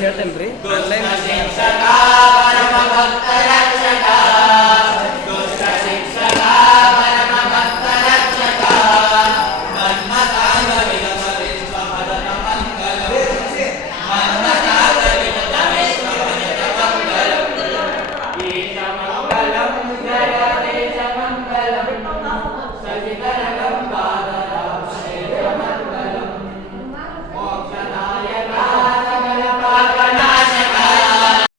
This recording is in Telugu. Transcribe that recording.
చేతండి